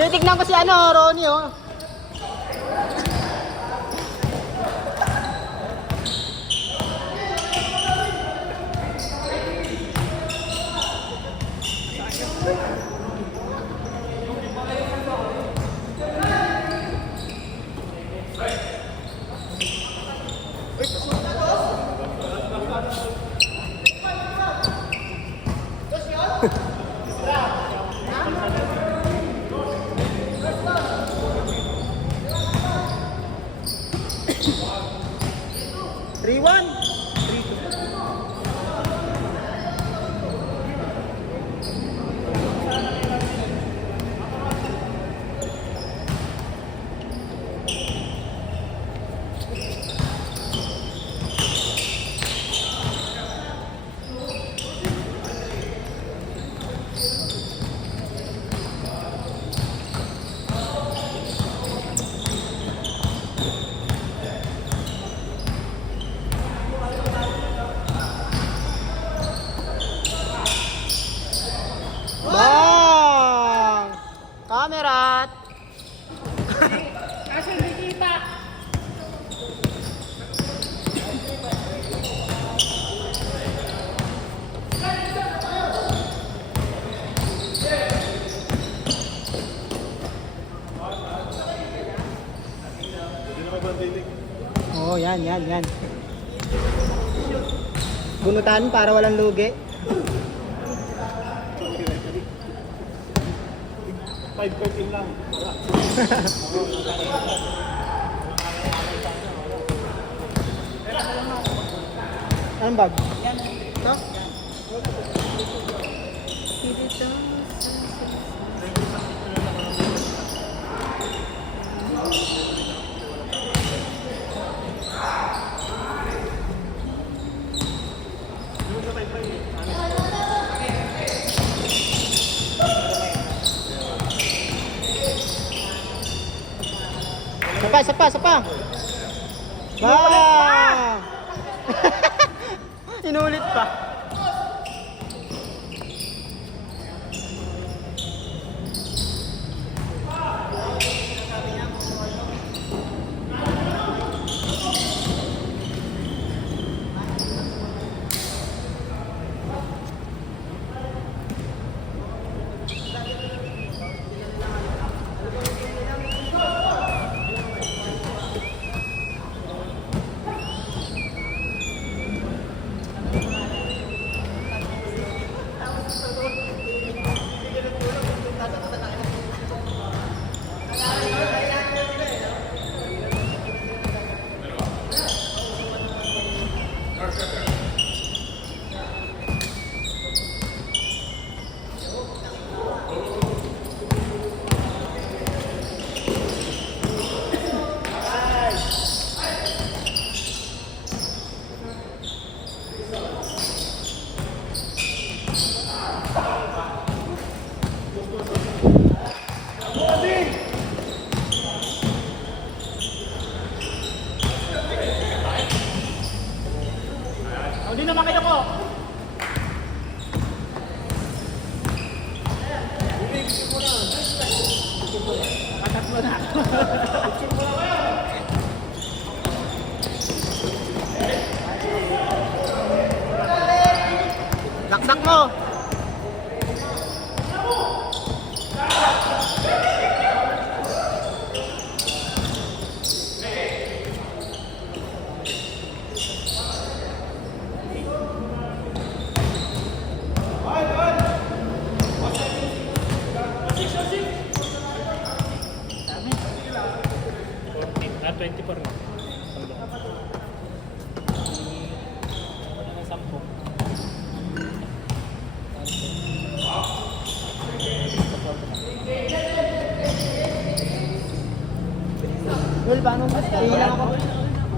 Titignan ko si ano, Ronnie, oh. Bang! Camera! Kasi hindi kita. Oh, yan. Bunutan para walang lugi. 5-13 lang. Anong bag? Yan. Ito? Sapa. Bang! Inulit pa. Hindi na makita ko. Matatlo na. Laksak mo. Ah, 24 na. Well, paano mo? Ilang ako.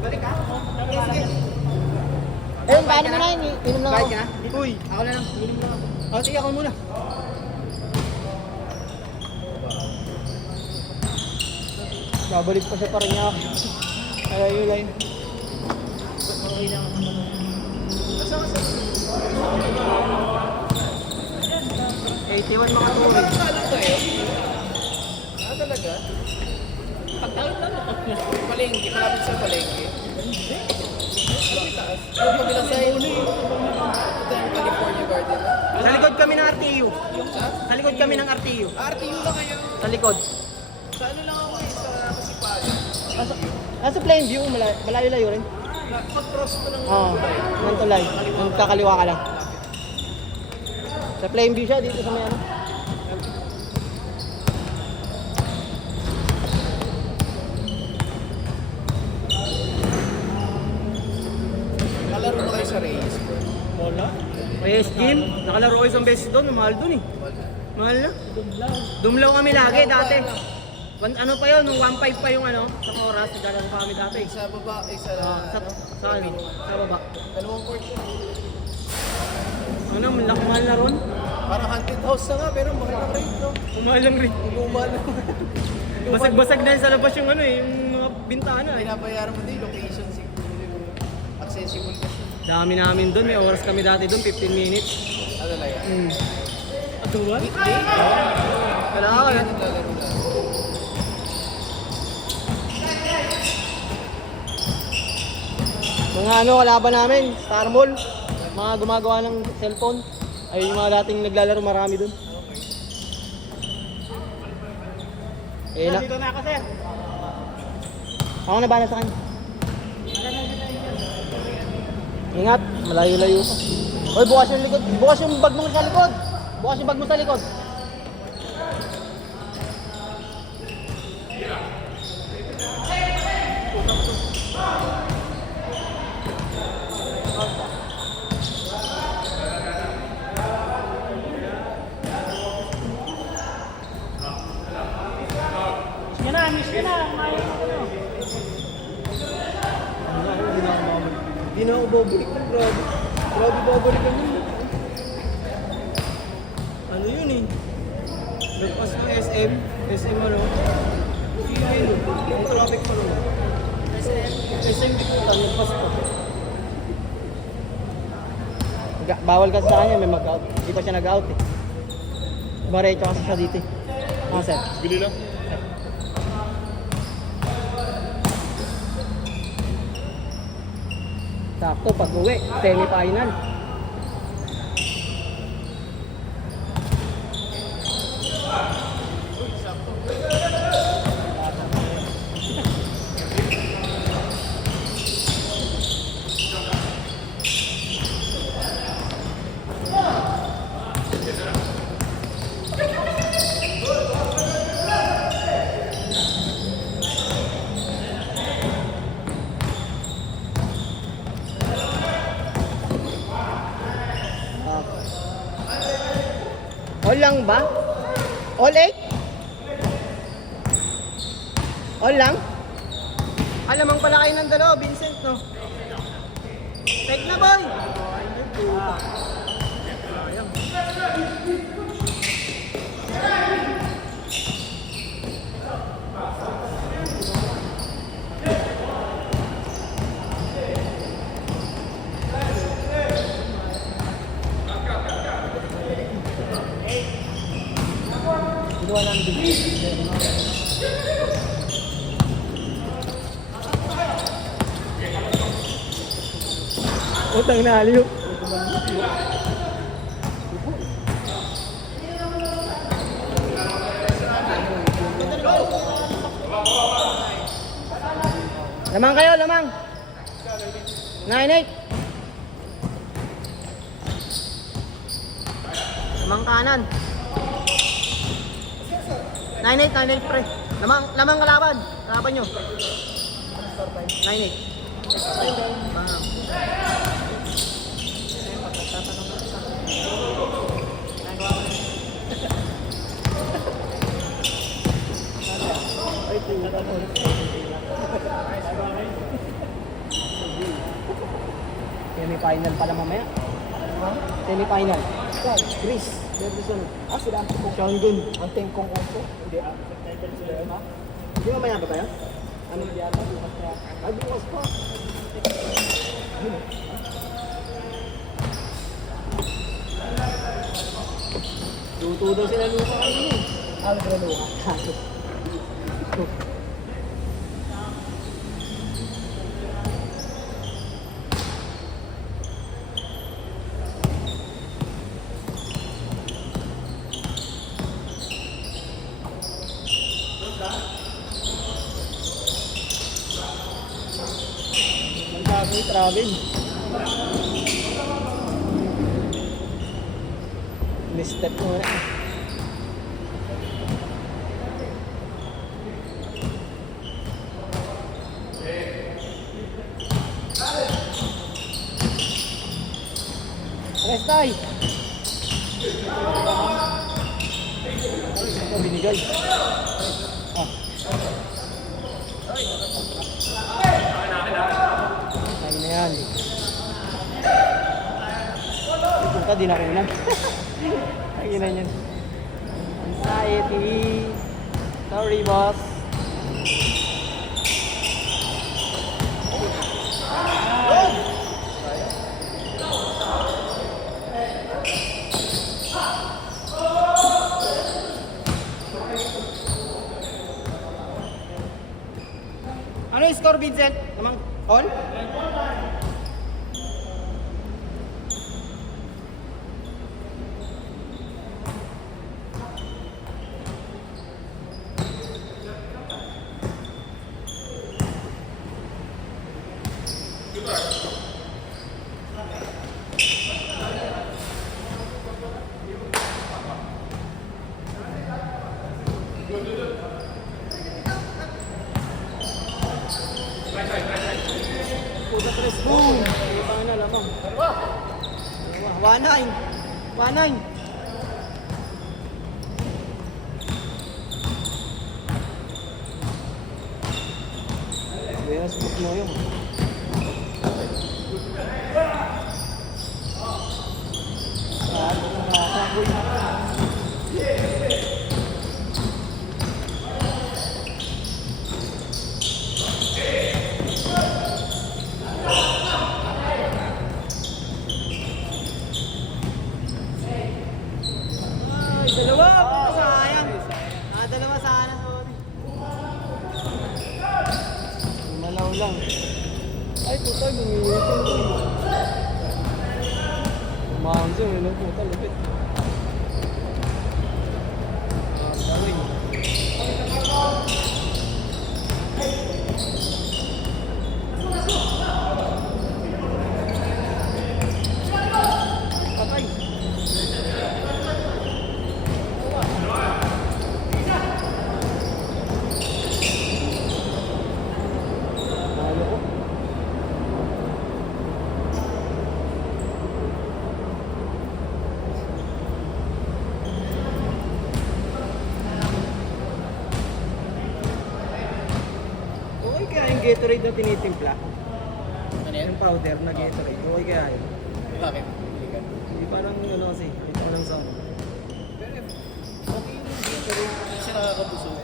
Balik ka? Eh, paano mo na yun? Inom lang ako. Balik ka na? Uy, ako na lang. Inom lang ako. Oh, sige, ako muna. Babalik pa siya pa rin niya. Kaya yun lang. Okay lang. 81 mga tuloy. talaga? Pagkawit lang. Palengke, malapit sa palengke. Ano may taas? Yung kabila sa ito yung California Garden. Sa likod kami ng RTU. Sa? Sa likod kami ng RTU. RTU lang kayo. Sa likod. Sa ano lang ako sa Kasipagan. Nasa Plainview, malayo-layo rin. Pag-cross mo ng Oo, ng tulay. Ang kakaliwa ka lang. Sa Plainview siya, dito sa may ano. Kalaro na kayo sa Reyes. Wala. Yes, Jim. Nakalaro ko isang beses doon. Mahal doon eh. Mahal na. Dumlaw. Dumlaw kami lagi dati. Ano pa yun? Nung 1.5 pa yung ano, sa oras. Naglalaro pa kami dati. Sa baba, sa Sa ano? Sa baba. dalawang court yun. Ano, mahal na ron? Parang haunted house na nga, pero mahal na rate, no? Mahal lang rin. Luma na. Basag-basag na sa labas yung ano eh, yung mga bintana eh. Pinabayaran mo din, location siguro. Accessible kasi. Dami namin doon, may oras kami dati doon, 15 minutes. Ano lang yan? Atuwan? Weekday? Kailangan ka yan. Naglalaro lang. Mga ano, kalaban namin, Star Mall. Mga gumagawa ng cellphone. Ay yung mga dating naglalaro marami doon. Eh na, Dito na ako, sir. ako na bala sa kanya. Ingat, malayo-layo pa. Hoy, bukas yung likod. Bukas yung bag mo sa likod. Bukas yung bag mo sa likod. Miss ka na. May ano. Hindi na ako babalik ng grabe. Grabe babalik kami. Ano yun eh? Nagpas ng SM. SM ano? Ayun, ang traffic pa naman. SM Bikutan, nagpas pa. Bawal kasi sa kanya, may mag-out. Hindi pa siya nag-out eh. Marecho kasi siya dito eh. Ah, sir. Bili lang. Sakto, pag-uwi, semi-final. All lang ba? All 8? All lang? Alamang pala kayo ng dalawa, Vincent, no? Take na, boy! Ginawa namin din. Utang na aliw. Lamang kayo, lamang. 9-8. Lamang kanan. 9-8, 9-8 pre. Lamang kalaban. Kalaban nyo. 9-8. Semi-final pala mamaya. Semi-final. Chris. Sila. Sean Gun. Ang tengkong oso. Hindi Hindi mamaya ba tayo? Ano hindi ata? Ay, bukas pa. Luto daw sila lupa kanina. Sila lupa. Magkakaroon yung travel. Mistep mo na. Rest tayo. Ito binigay. Ah. Ay na yan. Punta din ako na. Ay na yan. Anxiety. Sorry boss. Ano yung score, Vincent? Namang all? Puta tres boom. Ano na lamang? 1-9. 1-9. Veras buk mo yun. Dalawa! Sayang! Dalawa sana. Malaw lang. Ay, puta, gumiwitin ko. Umahang siya, yun ang puta, lupit. Gawin. Patay. Halo ko. Okay kaya yung Gatorade na tinitimpla? Ano yan? Yung powder na Gatorade. Okay kaya yun? Bakit? Hindi parang ano kasi, ito ko lang sound. Pero okay yung Gatorade. Hindi siya nakakabusog.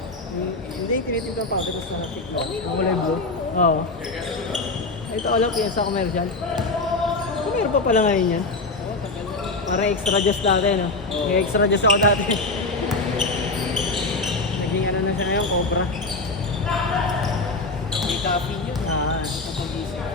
Hindi, tinitimpla ang powder tapos nakatik lang. Ang kulay blue? Oo. Ito alam ko yan sa commercial. Meron pa pala ngayon yan. Oo, tagal na. Para extra juice dati, no? Oo. May extra juice ako dati. Naging ano na siya ngayon, Cobra. May caffeine yun. Ah, Kapag gising.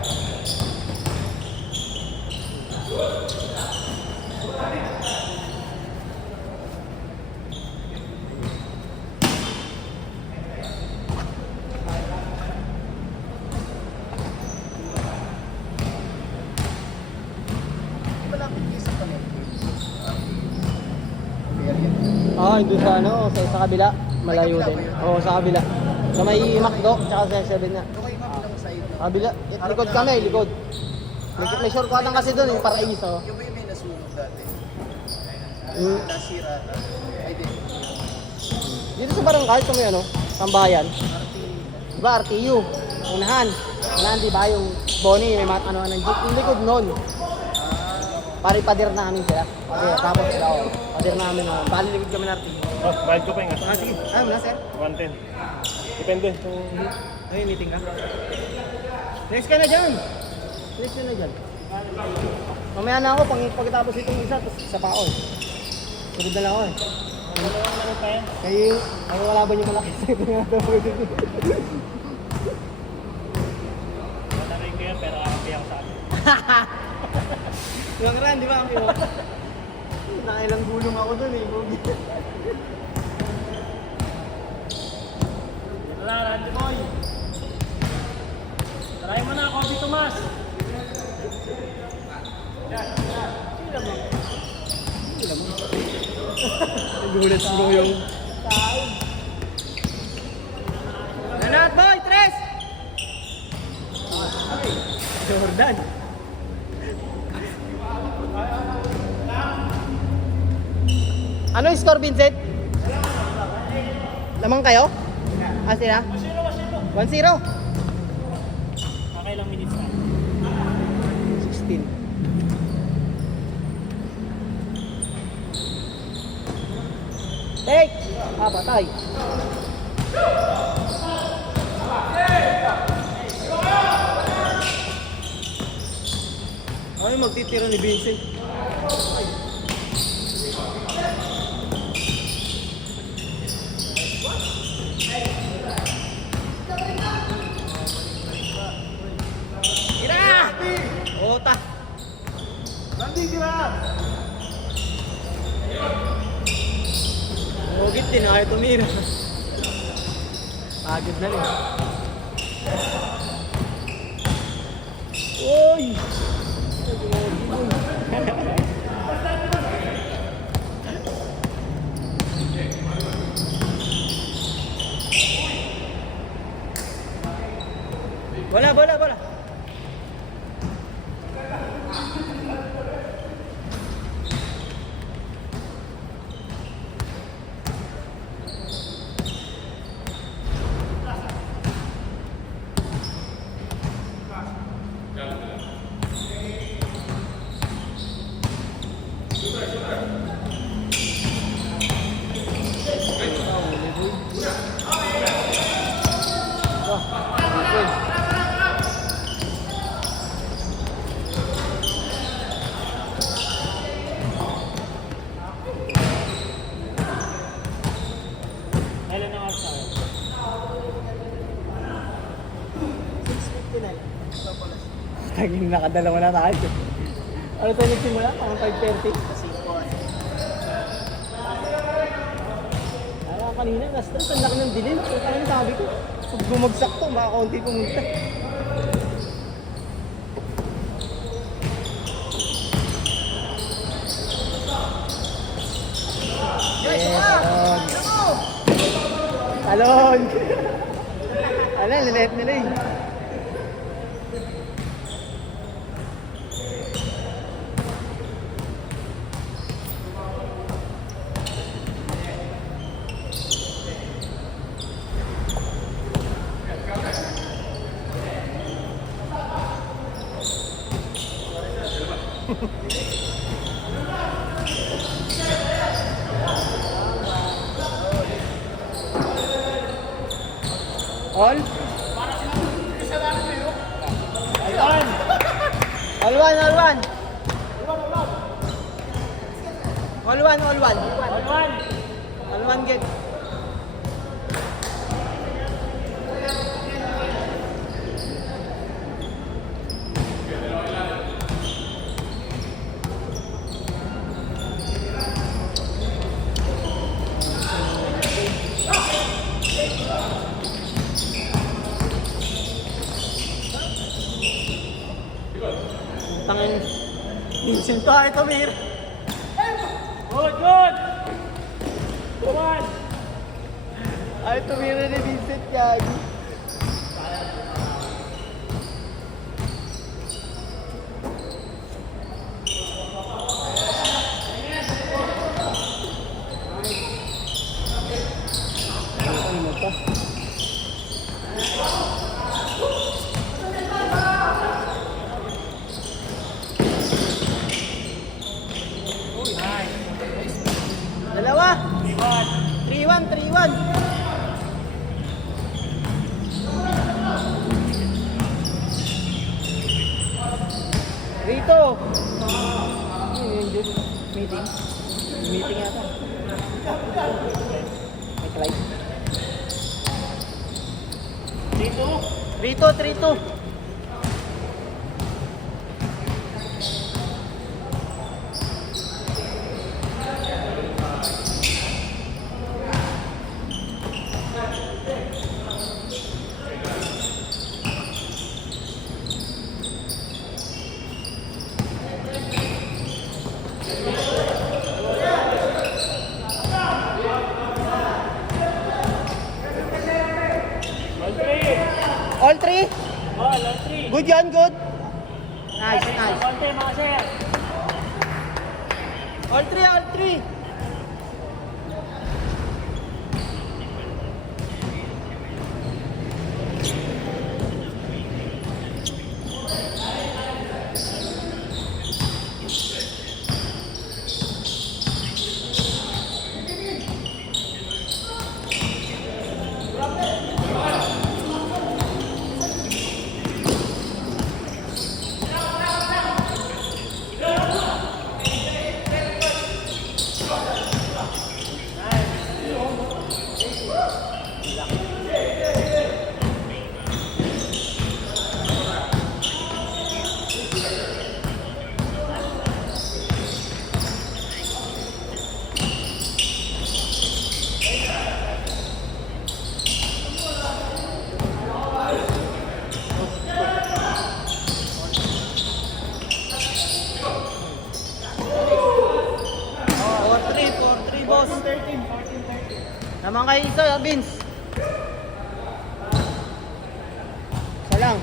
Di ba lang sa palengke? doon sa ano, sa kabila. Malayo din. Oo, sa kabila. Sa may McDo, tsaka sa 7 na. Ito kayo kabilang side na. Kabila. Likod kami, likod. May shortcutan kasi doon, yung Paraiso. Yung ba yung may nasunog dati? Hmm. Nasira na. Ay, di. Dito sa barangay, sa may ano, Tambayan. RT. Diba, RTU. Unahan. Unahan, diba, yung Bonnie, may ano, jeep. Yung likod nun. Pari-padir namin sila. Padir, tapos sila, oh. Padir namin, oh. Bali, likod kami ng RTU. Oh, bayad ko pa yung Ah, sige. Ano na, sir? 110. Depende kung... Ay, meeting ka? Next ka na dyan. Next ka na dyan. Mamaya na ako, pagkatapos itong isa, tapos isa pa ako. Sunod na lang ako eh. Dalawang laro pa yan. Kayo, ay wala ba yung malaki sa ito nga daw? Mataray ko yan, pero kakampi ako sa akin. Yung ran, di ba kami mo? Nakailang gulong ako dun eh. Bugi. Wala, Randy Boy. Try mo na, Kobe Tomas. Nagulat mo yung... Nanat boy, tres! Jordan. Ano yung score, Vincent? Lamang kayo? Ah, sila? 1-0. Nakailang minutes na. 16. Take! Ah, patay. Ay, magtitiro ni Vincent. Tira! Ota! Randy, tira! Mugit din, ayaw tumira. Pagod na rin. Uy! Bola, bola, bola. Kailan ang oras ako? 6:59. Taging nakadalawa na tayo. Ano tayo nagsimula? Parang 5:30? Kanina, na-stress. Ang laki ng dilim. So, parang sabi ko, pag bumagsak to, baka kaunti pumunta. Yes, talon! Talon, lilet nila eh. All? Ayun! All one, all one. All one, all one. All-one! All one get. Tangin. Vincent to, ay tumir. Good, good! Come on! Ay tumira ni Vincent Yagi. Ano pa? Dalawa. 3-1, 3-1. Rito. Meeting. Meeting yata. May Clyde. 3-2. 3-2. All 3? All 3. Good yan, good. Nice, nice. Konti mga sir. All 3, all 3. Naman kayo isa, Vince. Isa lang.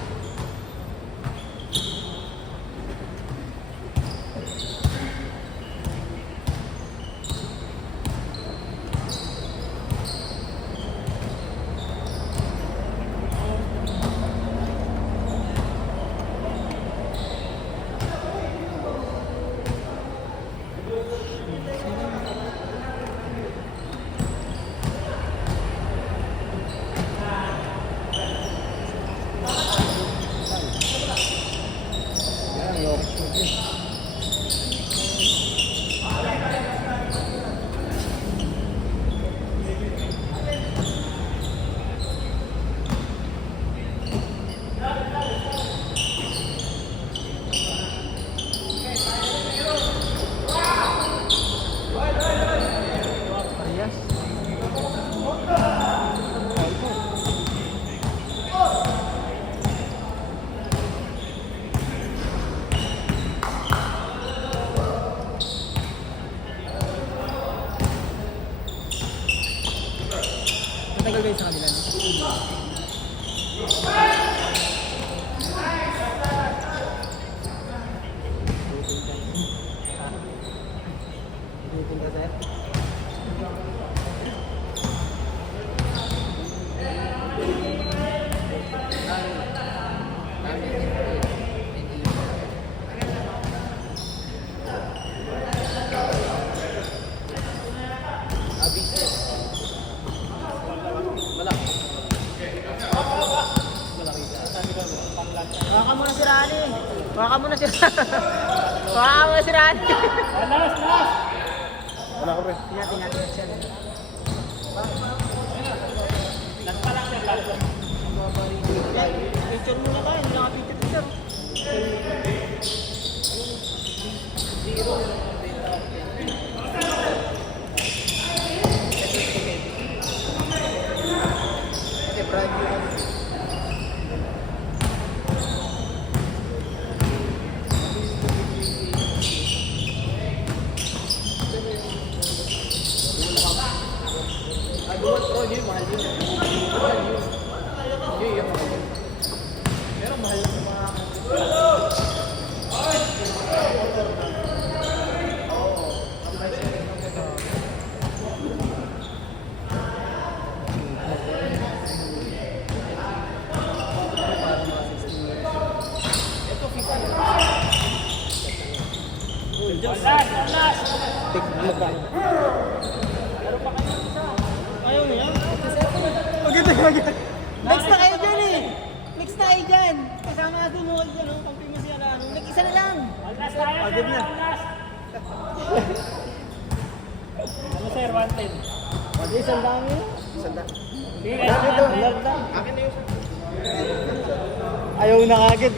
Matagal ba yun sa kabila? Ulitin ka, sir. Baka muna si Rani. Baka muna si Baka muna si Rani. Last, last. Wala ko, pre. Tingnan siya. Last pa lang sir, last. Picture muna tayo. Hindi lang picture. Okay, Brian. Buat bro, hindi mahal yun. Mahal yun. Hindi yung mahal yun. Pero mahal yun sa mga... Last, last. Tignan ka. Ayaw niya? Maganda, maganda. Next na kayo dyan eh. Next na kayo dyan. Kasama na tumuhol dyan, oh. Pang famous yan, ano. Nag-isa na lang. Last tayo, Agad sir. na. Last. Ano sir, 110. Isang dami. Isang dami. Sige, Dami ito. Akin na yun. Ayaw na kagad.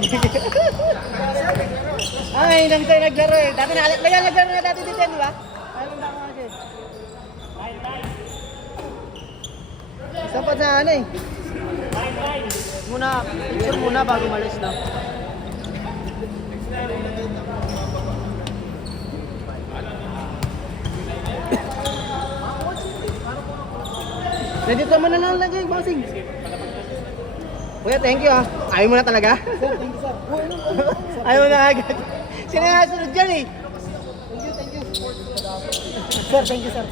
Ay, nang tayo naglaro eh. Dati naglaro na dati dito, di ba? Ayaw na kagad. Isa pa sa ano eh. Muna, picture muna bago malis na. Nandito mo na lang lagay, bossing. Kuya, thank you ah. Ayaw mo na talaga? Sir, thank you sir. Ayaw mo na agad. Sino yung nasunod dyan eh? Thank you. Sir, thank you sir.